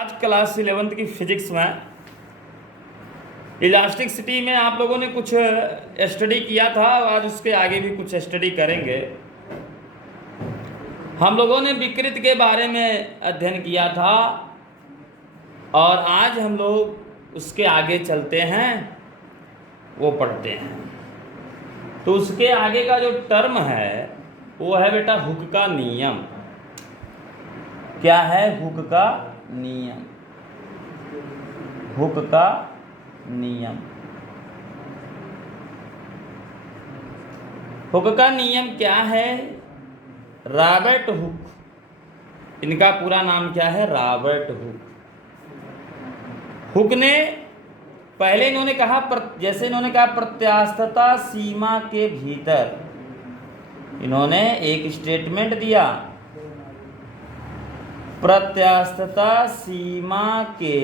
आज class 11th की physics में इलास्टिसिटी में आप लोगों ने कुछ स्टडी किया था और आज उसके आगे भी कुछ स्टडी करेंगे। हम लोगों ने विकृत के बारे में अध्ययन किया था और आज हम लोग उसके आगे चलते हैं, वो पढ़ते हैं। तो उसके आगे का जो टर्म है वो है बेटा हुक का नियम। क्या है? हुक का नियम। हुक का नियम। हुक का नियम क्या है? रॉबर्ट हुक, इनका पूरा नाम क्या है? Robert Hooke. हुक ने पहले इन्होंने कहा जैसे इन्होंने कहा प्रत्यास्थता सीमा के भीतर, इन्होंने एक स्टेटमेंट दिया, प्रत्यास्थता सीमा के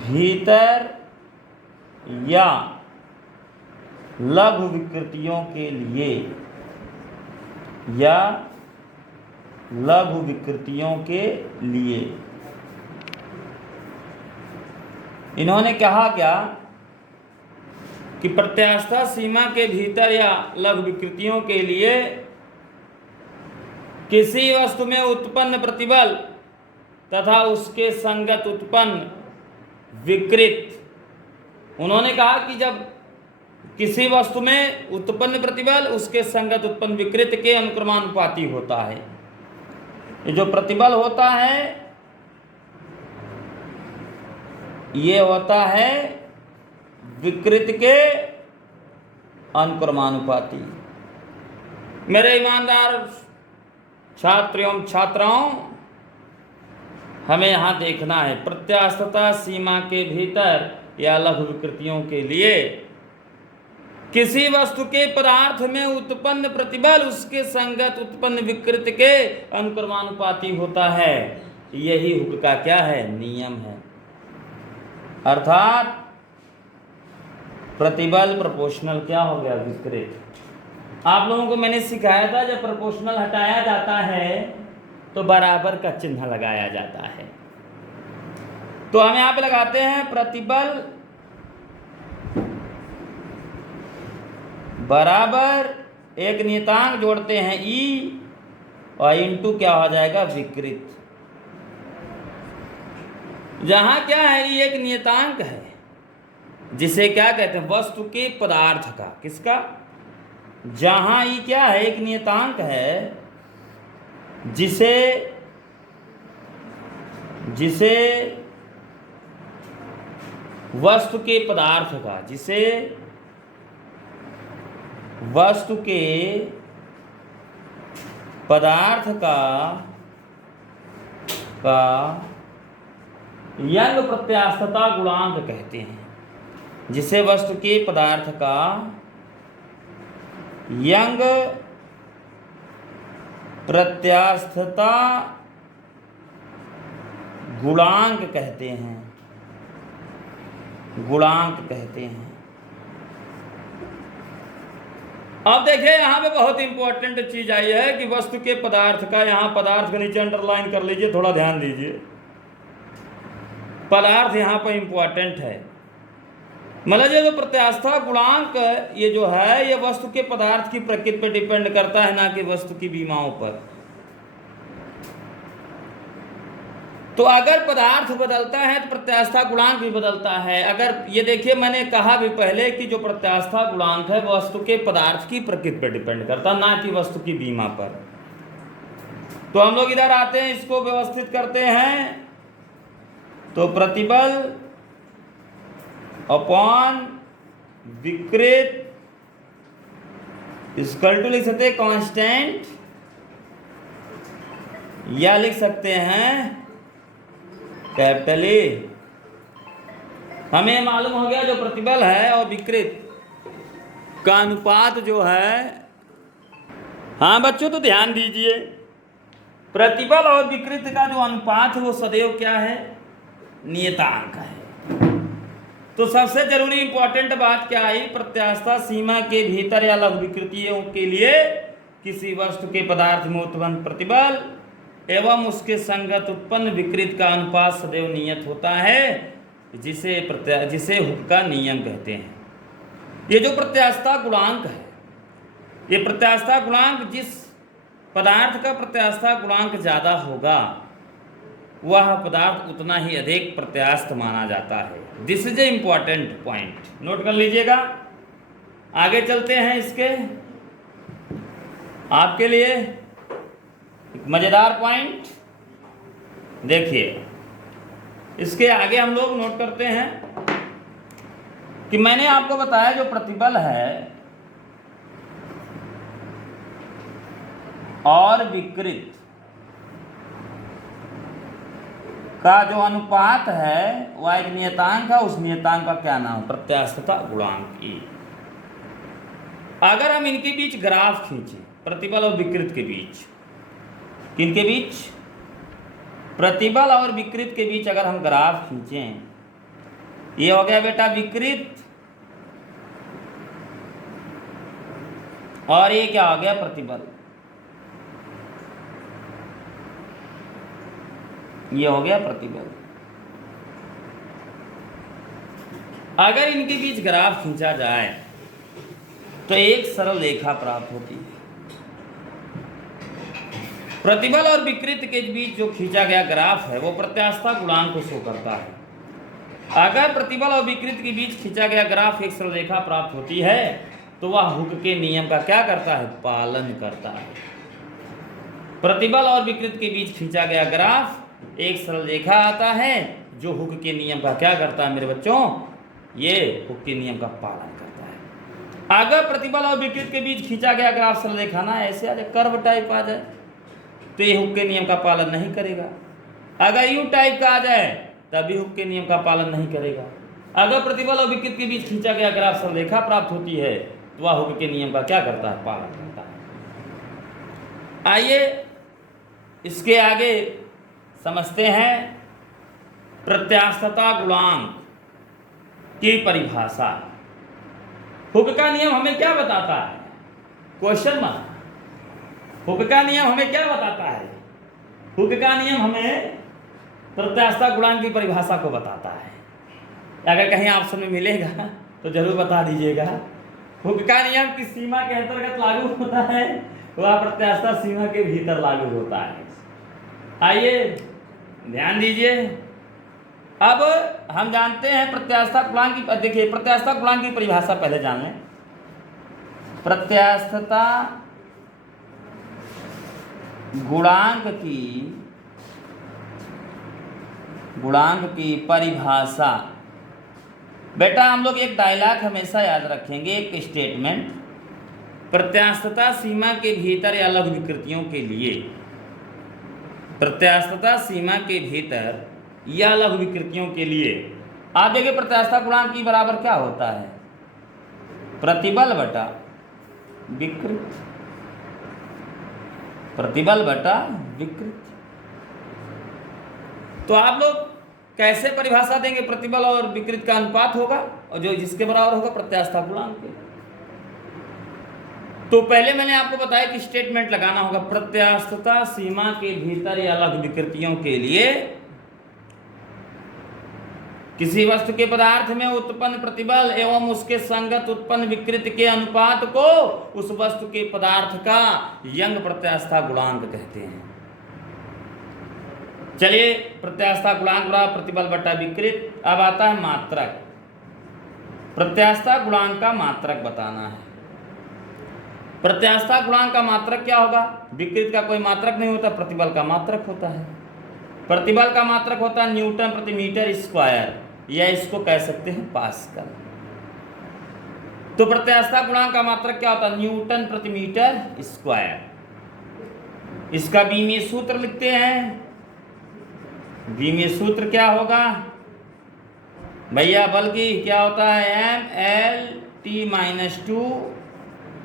भीतर या लघु विकृतियों के लिए, या लघु विकृतियों के लिए इन्होंने कहा क्या कि प्रत्यास्थता सीमा के भीतर या लघु विकृतियों के लिए किसी वस्तु में उत्पन्न प्रतिबल तथा उसके संगत उत्पन्न विकृत, उन्होंने कहा कि जब किसी वस्तु में उत्पन्न प्रतिबल उसके संगत उत्पन्न विकृत के अनुक्रमानुपाती होता है। ये जो प्रतिबल होता है ये होता है विकृत के अनुक्रमानुपाती। मेरे ईमानदार छात्र एवं छात्राओं, हमें यहाँ देखना है प्रत्यास्थता सीमा के भीतर या लघु विकृतियों के लिए किसी वस्तु के पदार्थ में उत्पन्न प्रतिबल उसके संगत उत्पन्न विकृत के अनुक्रमानुपाती होता है। यही हुक का क्या है? नियम है। अर्थात प्रतिबल प्रोपोर्शनल क्या हो गया? विकृत। आप लोगों को मैंने सिखाया था जब प्रोपोर्शनल हटाया जाता है तो बराबर का चिन्ह लगाया जाता है। तो हम यहाँ पे लगाते हैं प्रतिबल बराबर एक नियतांक जोड़ते हैं E और इनटू क्या हो जाएगा? विकृत। जहां क्या है? E एक नियतांक है जिसे क्या कहते हैं? वस्तु के पदार्थ का। किसका? जहां E क्या है? एक नियतांक है जिसे वस्तु के पदार्थ का, जिसे वस्तु के पदार्थ का यंग प्रत्यास्थता गुणांक कहते हैं। जिसे वस्तु के पदार्थ का यंग प्रत्यास्थता गुणांक कहते हैं। गुणांक कहते हैं। अब देखिए यहाँ पे बहुत इंपॉर्टेंट चीज आई है कि वस्तु के पदार्थ का, यहाँ पदार्थ के नीचे अंडरलाइन कर लीजिए, थोड़ा ध्यान दीजिए। पदार्थ यहाँ पर इंपॉर्टेंट है। मतलब ये जो प्रत्यास्थता गुणांक ये जो है ये वस्तु के पदार्थ की प्रकृति पर डिपेंड करता है, ना कि वस्तु की विमाओं पर। तो अगर पदार्थ बदलता है तो प्रत्यास्थता गुणांक भी बदलता है। अगर ये देखिए मैंने कहा भी पहले कि जो प्रत्यास्थता गुणांक है वस्तु के पदार्थ की प्रकृति पर डिपेंड करता, ना कि वस्तु की विमा पर। तो हम लोग इधर आते हैं, इसको व्यवस्थित करते हैं। तो प्रतिबल अपॉन विकृत इक्वल टू लिख सकते हैं कांस्टेंट, या लिख सकते हैं कैपिटल ए। हमें मालूम हो गया जो प्रतिबल है और विकृत का अनुपात जो है, हाँ बच्चों तो ध्यान दीजिए, प्रतिबल और विकृत का जो अनुपात है वो सदैव क्या है? नियतांक है। तो सबसे जरूरी इंपॉर्टेंट बात क्या आई? प्रत्यास्थता सीमा के भीतर या लघु विकृतियों के लिए किसी वस्तु के पदार्थ में उत्पन्न प्रतिबल एवं उसके संगत उत्पन्न विकृत का अनुपात सदैव नियत होता है, जिसे हुक का नियम कहते हैं। ये जो प्रत्यास्थता गुणांक है, ये प्रत्यास्थता गुणांक जिस पदार्थ का प्रत्यास्थता गुणांक ज़्यादा होगा वह पदार्थ उतना ही अधिक प्रत्यास्थ माना जाता है। This is a important point, note कर लीजिएगा। आगे चलते हैं, इसके आपके लिए एक मजेदार पॉइंट देखिए। इसके आगे हम लोग नोट करते हैं कि मैंने आपको बताया जो प्रतिबल है और विकृत का जो अनुपात है वह एक नियतांक है, उस नियतांक का क्या नाम? प्रत्यास्थता गुणांक E। अगर हम इनके बीच ग्राफ खींचे, प्रतिबल और विकृत के बीच, किनके बीच? प्रतिबल और विकृत के बीच अगर हम ग्राफ खींचें, ये हो गया बेटा विकृत और ये क्या हो गया? प्रतिबल। ये हो गया प्रतिबल। अगर इनके बीच ग्राफ खींचा जाए तो एक सरल रेखा प्राप्त होती है। प्रतिबल और विकृत के बीच जो खींचा गया ग्राफ है वो प्रत्यास्थता गुणांक को शो करता है। अगर प्रतिबल और विकृत के बीच खींचा गया ग्राफ एक सरल रेखा प्राप्त होती है तो वह हुक के नियम का क्या करता है? पालन करता है। प्रतिबल और विकृत के बीच खींचा गया ग्राफ एक सरल रेखा आता है जो हुक के नियम का क्या करता है मेरे बच्चों? ये हुक के नियम का पालन करता है। अगर प्रतिबल और विकृत के बीच खींचा गया ग्राफ सरल रेखा ना ऐसे आ जाए, कर्व टाइप आ जाए, तो ये हुक के नियम का पालन नहीं करेगा। अगर यू टाइप का आ जाए तभी हुक के नियम का पालन नहीं करेगा। अगर प्रतिबल और विकृत के बीच खींचा गया ग्राफ सरल रेखा प्राप्त होती है तो वह हुक के नियम का क्या करता है? पालन करता है। आइए इसके आगे समझते हैं प्रत्यास्थता गुणांक की परिभाषा। हुक का नियम हमें क्या बताता है? Question mark. हुक का नियम हमें क्या बताता है? हुक का नियम हमें प्रत्यास्थता गुणांक की परिभाषा को बताता है। अगर कहीं ऑप्शन में मिलेगा तो जरूर बता दीजिएगा। हुक का नियम किस सीमा के अंतर्गत लागू होता है? वह प्रत्यास्थता सीमा के भीतर लागू होता है। आइए ध्यान दीजिए। अब हम जानते हैं प्रत्यास्थता गुणांक की, देखिए प्रत्यास्थता गुणांक की परिभाषा पहले जान लें। प्रत्यास्थता गुणांक की परिभाषा बेटा हम लोग एक डायलॉग हमेशा याद रखेंगे, एक स्टेटमेंट। प्रत्यास्थता सीमा के भीतर या लघु विकृतियों के लिए, प्रत्यास्थता सीमा के भीतर या लघु विकृतियों के लिए आप देखिए प्रत्यास्थता गुणांक की बराबर क्या होता है? प्रतिबल बटा विकृत, प्रतिबल बटा विकृत। तो आप लोग कैसे परिभाषा देंगे? प्रतिबल और विकृत का अनुपात होगा और जो जिसके बराबर होगा प्रत्यास्थता गुणांक के। तो पहले मैंने आपको बताया कि स्टेटमेंट लगाना होगा। प्रत्यास्थता सीमा के भीतर या लघु विकृतियों के लिए किसी वस्तु के पदार्थ में उत्पन्न प्रतिबल एवं उसके संगत उत्पन्न विकृति के अनुपात को उस वस्तु के पदार्थ का यंग प्रत्यास्थता गुणांक कहते हैं। चलिए प्रत्यास्थता गुणांक बराबर प्रतिबल बटा विकृत। अब आता है मात्रक। प्रत्यास्थता गुणांक का मात्रक बताना है। प्रत्यास्थता गुणांक का मात्रक क्या होगा? विकृत का कोई मात्रक नहीं होता, प्रतिबल का मात्रक होता है। प्रतिबल का मात्रक होता है न्यूटन प्रति मीटर स्क्वायर, या इसको कह सकते हैं पास्कल। तो प्रत्यास्थता गुणांक का मात्रक क्या होता है? न्यूटन प्रति मीटर स्क्वायर। इसका बीमीय सूत्र लिखते हैं। बीमीय सूत्र क्या होगा भैया? बल्कि क्या होता है? m/l(t-2)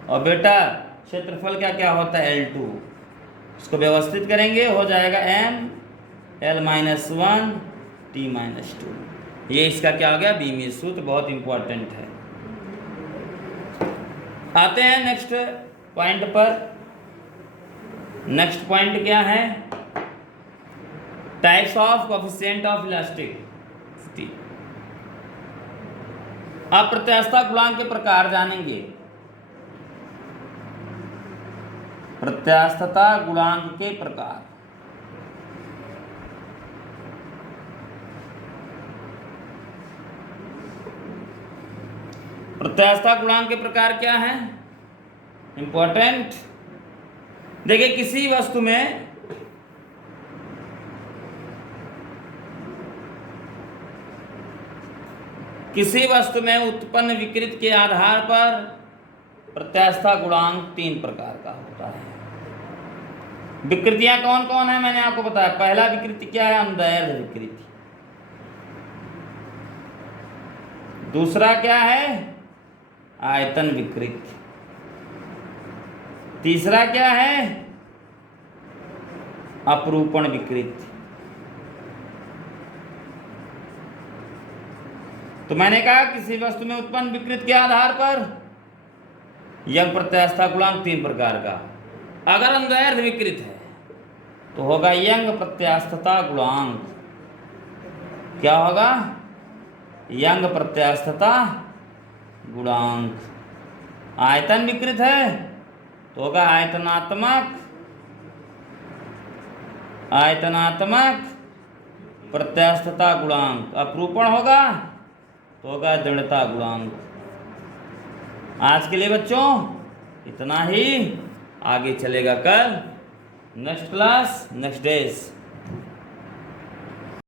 और बेटा क्षेत्रफल क्या होता है? L2। इसको व्यवस्थित करेंगे हो जाएगा m(l-1)(t-2)। ये इसका क्या हो गया? बीमीय सूत्र। बहुत इंपॉर्टेंट है। आते हैं नेक्स्ट पॉइंट पर। नेक्स्ट पॉइंट क्या है? Types of coefficient of elasticity. अब प्रत्यास्थता गुणांक के प्रकार जानेंगे। प्रत्यास्थता गुणांक के प्रकार। प्रत्यास्थता गुणांक के प्रकार क्या है? इंपॉर्टेंट। देखिए, किसी वस्तु में उत्पन्न विकृत के आधार पर प्रत्यास्थता गुणांक 3 प्रकार का होता है। विकृतियां कौन कौन है मैंने आपको बताया। पहला विकृति क्या है? अंतर्ध विकृति। दूसरा क्या है? आयतन विकृति। तीसरा क्या है? अपरूपण विकृति। तो मैंने कहा किसी वस्तु में उत्पन्न विकृत के आधार पर यंग प्रत्यास्थता गुणांक 3 प्रकार का। अगर अंतर्ध विकृत है तो होगा यंग प्रत्यास्थता गुणांक। क्या होगा? यंग प्रत्यास्थता गुणांक। आयतन विकृत है तो होगा आयतनात्मक प्रत्यास्थता गुणांक। अपरूपण होगा तो होगा दृढ़ता गुणांक। आज के लिए बच्चों इतना ही। आगे चलेगा कल। Next class, next days.